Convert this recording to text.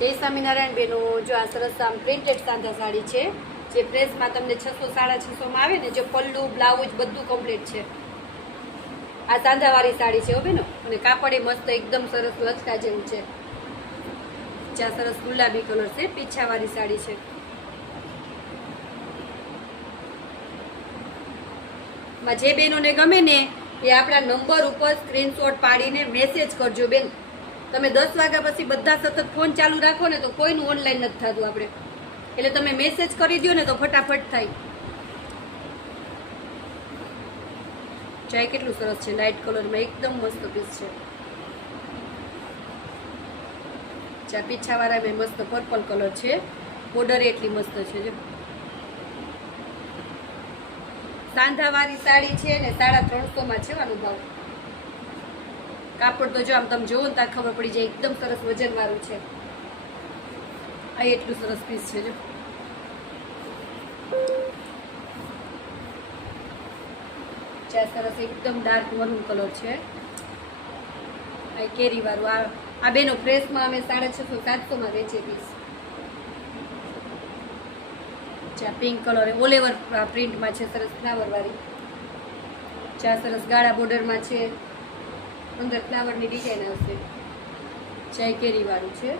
જય સ્વામિનારાયણ બેનો, જો આ સરસ આમ પ્રિન્ટેડ સાંધા સાડી છે જે પ્રેસમાં તમને 600 650 માં આવે ને, જે પલ્લુ બ્લાઉઝ બધું કમ્પ્લીટ છે. આ સાંધાવાળી સાડી છે હો બેનો, અને કાપડ એ મસ્ત એકદમ સરસ લચકા જેવું છે. જ્યાં સરસ ગુલાબી કલર છે, પીછાવાળી સાડી છે. જે બેનોને ગમે ને એ આપણા નંબર ઉપર સ્ક્રીનશોટ પાડીને મેસેજ કરજો બેન. તમે 10 વાગ્યા પછી બધા સતત ફોન ચાલુ રાખો ને તો કોઈનું ઓનલાઈન નથી થતું આપણે, એટલે તમે મેસેજ કરી દો ને તો ફટાફટ થાય. ચાય કેટલું સરસ છે, લાઇટ કલરમાં એકદમ મસ્ત પીસ છે. ચા પીછાવાળા મસ્ત પર્પલ કલર છે, બોર્ડર એટલી મસ્ત છે. જો સાંધાવાળી સાડી છે ને 350 માં છે આનો ભાવ. કાપડ તો જો આમ તમે જોવો ને ત્યારે ખબર પડી જાય, એકદમ સરસ વજન વાળું છે. આ એટલું સરસ પીસ છે. જો ચા સરસ એકદમ ડાર્ક મરૂન કલર છે. આ કેરી વાળું આ બેનો પ્રેસમાં અમે 650 700 માં વેચે પીસ. ચા પિંક કલર ઓલ ઓવર પ્રિન્ટમાં છે, સરસ ફ્લાવર વાળી. ચા સરસ ગાળા બોર્ડરમાં છે, અંદર ફ્લાવરની ડિઝાઇન આવશે. ચાય કેરી વાળું છે.